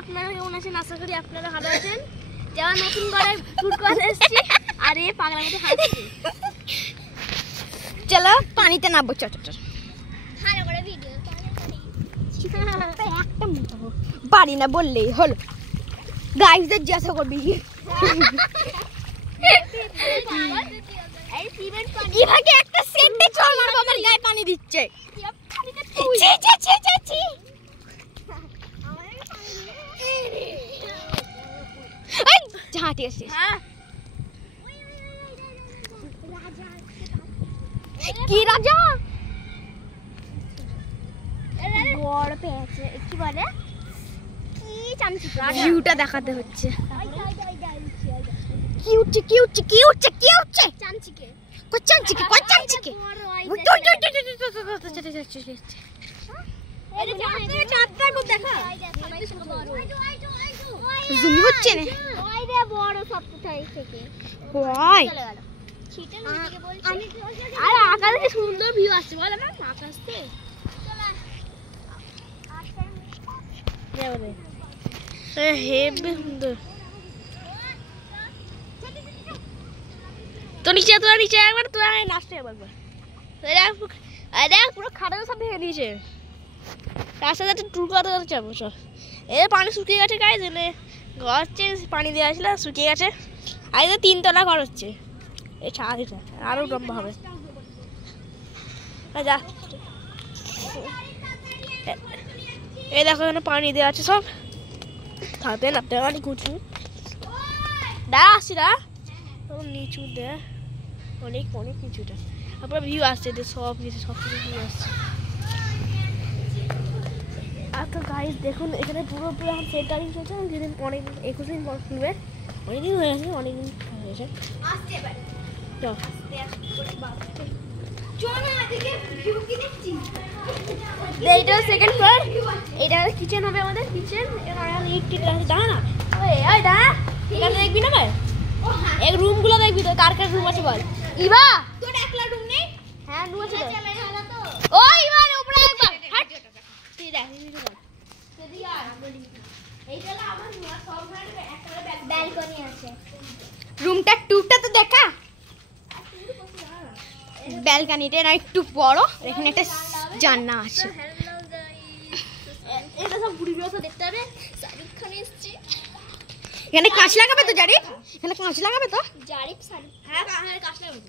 আপনারা কেমন আছেন? আশা করি আপনারা ভালো আছেন। যারা নতুন করে শুট করতে এসেছি আর এই পাগলা মতো হাসছে। চলো পানিতে নামবো। চল চল ভালো করে ভিডিও একটা বাড়ি না বললেই হলো। গাইসদের জিজ্ঞাসা করবি ইভাকে একটা সেন্টে চল মারবো, আমার গায়ে পানি দিচ্ছে। ছি ছি ছি ছি ছি এই ঝাঁটি আসছে। কি রাজা বড় পেয়েছে কি বলে কি চামচি ভিউটা দেখাতে হচ্ছে। কি উঠছে কি উঠছে কি উঠছে কি উঠছে? চামচিকে চামচিকে চামচিকে জুমি হচ্ছে না বড় সব কোথায় থেকে আর আকাশে সুন্দর ভিউ আসছে বল না আকাশ থেকে হেভি সুন্দর। তো নিচে তোরা নিচে একবার তোরা লাস্টে একবার দেখ পুরো খাটার সব ভেঙে দিয়েছে। রাস্তা যাচ্ছে টুর করতে করতে যাবো সব। এ পানি শুকিয়ে গেছে গাইজ, এনে ঘর হচ্ছে পানি দেওয়া ছিল শুকিয়ে গেছে। আর এদের 3 তলা ঘর হচ্ছে। এই ছাদটা আরো লম্বা হবে। যা এই দেখো এখানে পানি দেওয়া আছে সব। থাকতে নামতে অনেক উঁচু দাঁড়া আসছি না নিচু দে অনেক অনেক নিচুটা। তারপরে ভিউ আসছে সব কিছু সব কিছু ভিউ আসছে। আর তো গাইস দেখুন এখানে পুরো পুরো এখন সেন্টারিং চলছে। যেদিন অনেক 21 দিন পর খুলবে, অনেকদিন হয়ে গেছে অনেকদিন হয়ে গেছে। এইটা সেকেন্ড ফ্লোর, এটা কিচেন হবে আমাদের কিচেন। দাঁড়া না এখানে দেখবি না ভাই এক রুম গুলো দেখবি তো কার কার রুম আছে বল। ইভা তোর একলা রুম নেই? হ্যাঁ রুম আছে তো। ও ইভা উপরে একবার হাট তুই দেখ যদি আর এইটা না আমার সব ঘরে একটা ব্যালকনি আছে। রুমটা টুটা তো দেখা ব্যালকনিটা না একটু বড়, এখানে একটা জানলা আছে। এটা সব ঘুরি ঘুরে দেখতে হবে। শাহরুখ খান এসেছে। এখানে কাঁচ লাগাবে তো জারিফ? এখানে কাঁচ লাগাবে তো জারিফ শাহরুখ হ্যাঁ হ্যাঁ কাঁচ লাগাবে।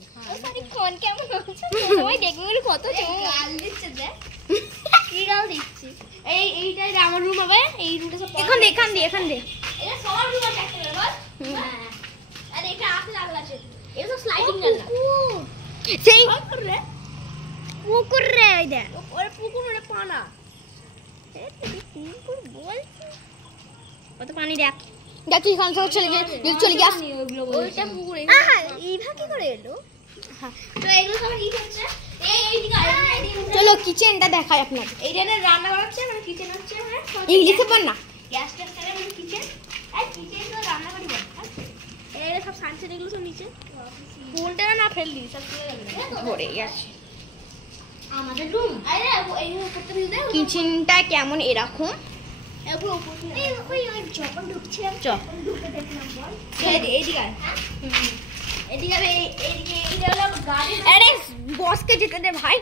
শাহরুখ খান কেমন হচ্ছে ওই দেখবি কত গাল দিচ্ছে দেখ কি গাল দিচ্ছি। এইটাই আমার রুম হবে। এই রুমটা সব এখান দিয়ে এটা সবার রুম আছে একটা বল। হ্যাঁ আর এটা আসলে লাগলা আছে। এটা সব স্লাইডিং জানলা সেই পুকুর রে এই দেখ ওরে পুকুর ওরে পানা পুকুর বলছি কত পানি দেখ দেখি খান সব চলে গিয়ে ওইটা পুকুরে এইভা কি করে এলো। তো এগুলো সব কি হচ্ছে চলো কিচেনটা দেখাই আপনাকে। এইটা রান্না হচ্ছে মানে কিচেন হচ্ছে মানে ইংলিশে বল না গ্যাস ট্যাস করে মানে কিচেন আর কিচেন তো রান্না করি বল। এই সব সানসেট এগুলো সব নিচে ফোনটা না ফেল দিই সব চলে যাবে ধরে আছে আমাদের রুম। আরে এই উপরটা ভিউ দাও কিচেনটা কেমন এরকম একটু উপর এই ওই যখন ঢুকছিলাম চল ঢুকে দেখলাম বল এইদিকে এদিকে এইদিকে এইটা হলো গাড়ি। আরে বসকে যেতে দে ভাই।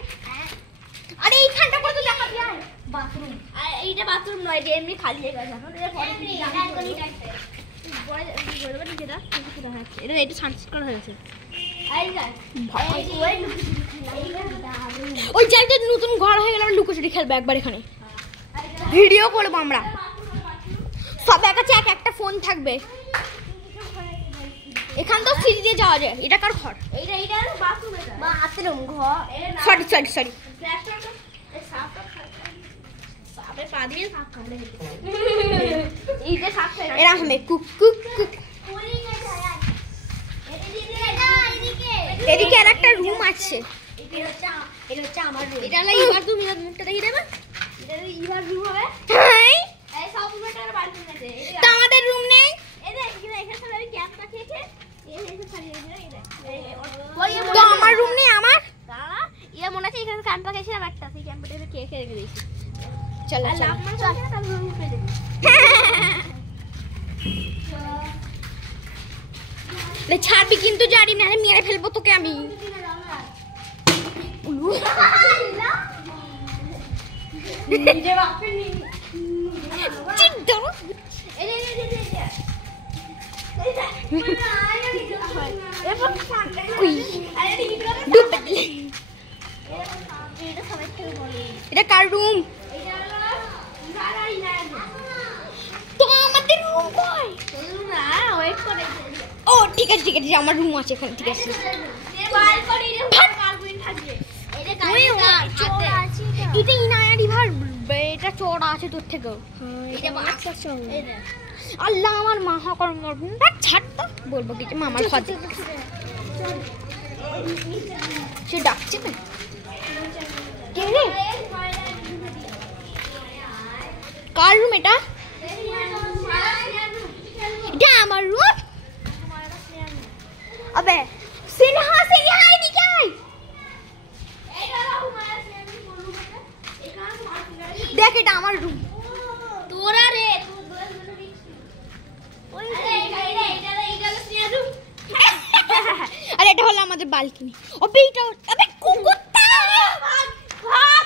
আরে এইখানটা কত দেখা যায় বাথরুম। আর এইটা বাথরুম নয়, এটা এমনি খালি জায়গা আছে। এখন এটা পরে কি ব্যালকনি টাইপের বড় বড় যেটা কিছু দেখা যাচ্ছে। এটা সানসেট করা হয়েছে। এই যা ভাই ওই জায়গায় নতুন ঘর হয়ে গেল আমরা লুকোচুরি খেলবো একবার এখানে ভিডিও করবো আমরা সবার কাছে এক একটা ফোন থাকবে। এখান তো সিঁড়ি দিয়ে যাওয়া যায়। এটা কার ঘর? এইটা বাথরুম এটা বাথরুম ঘর। সরি ফ্ল্যাশটা এই সাপটা সাপে পা দিয়ে সাপ কামড়ে দিতে এইটা সাপ ফেরা এরা হবে কুক কুক কুক। এদিকে আর একটা রুম আছে। এটা হচ্ছে আমার রুম। এটা হলো ইভার রুম। ইভার মুখটা দেখিয়ে দেবে। এটা হলো ইভার রুম হবে। হাই এই সব রুমটার বাথরুম আছে। তো আমাদের রুম নেই। এই দেখ এখানে সব আমি ক্যাম্পটা খেয়েছে। এই খালি এই দেখ তো আমার রুম নেই আমার দাঁড়া ইয়া মনে আছে এখানে ক্যাম্পটা খেয়েছিলাম একটা সেই ক্যাম্পটা খেয়ে রেখে দিয়েছি। চলো লাভ মানে তার রুম পেয়ে যাবি। ছাড়বি কিন্তু জানি না, মেরে ফেলবো তোকে আমি। এটা কার রুম? তো আমাদের রুম কই? ও ঠিক আছে ঠিক আছে, আমার রুম আছে এখানে, ঠিক আছে। এটা ইনায়া রিভার, এটা চড়া আছে তোর থেকেও। আল্লাহ আমার মা হকর মরবো, ছাড় তো, বলবো কিছু মামার খরচা। সে ডাকছে না কে রে? কার রুম এটা? এটা আমার রুম। अबे सिन्हा से यहाँ एदिके आय। देख এটা আমার রুম। তোরা রে আরে এটা হলো আমাদের বালকনি। ওবে এটা আবে কুকুরটা ভাগ ভাগ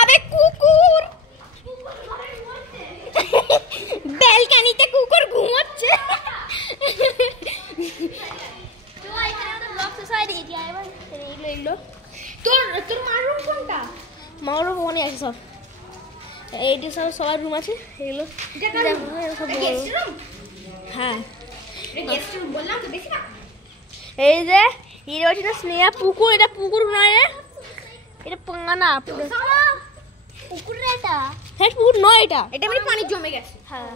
আবে কুকুর, ব্যালকনিতে কুকুর ঘুমাচ্ছে। তোর মার রুম কোনটা? মার রুম মনে আছে সব, এইটি সব সবার রুম আছে এগুলো। হ্যাঁ এই যে এটা হচ্ছে না স্নেহা পুকুর, এটা পুকুর নয় রে, এটা পাঙ্গানা পুকুর রে, এটা হ্যাঁ পুকুর নয়, এটা এটা মানে পানি জমে গেছে। হ্যাঁ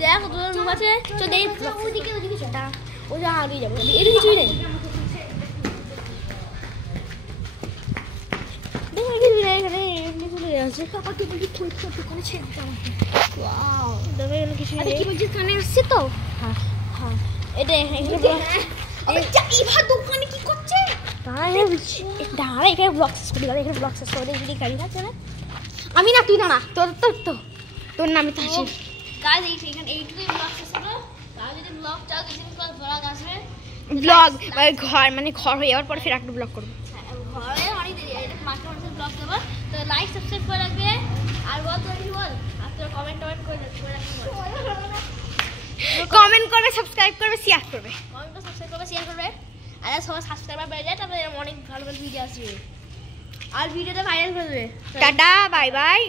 দেখ তোর রুম আছে, চল দেখ ওদিকে ওদিকে চল, ও যা আগে যাবো, এদিকে কিছুই নেই। আমি না তুই না, তোর তোর তো তোর নামে তো আছে। ব্লগ ঘর মানে ঘর হয়ে যাওয়ার পরে ফের একটা ব্লগ করবো। ঘরে অনেক দেরি, এটা মাঝে মাঝে ব্লগ দেবো, তো লাইক সাবস্ক্রাইব করে রাখবে। আর বল তো কি বল, আর তোর কমেন্ট করে কমেন্ট করবে, সাবস্ক্রাইব করবে, শেয়ার করবে, কমেন্ট করে সাবস্ক্রাইব করবে, শেয়ার করবে। আর সবাই সাবস্ক্রাইবার বেড়ে যায়, তারপরে অনেক ভালো ভালো ভিডিও আসবে, আর ভিডিওটা ভাইরাল করে দেবে। Tata bye bye.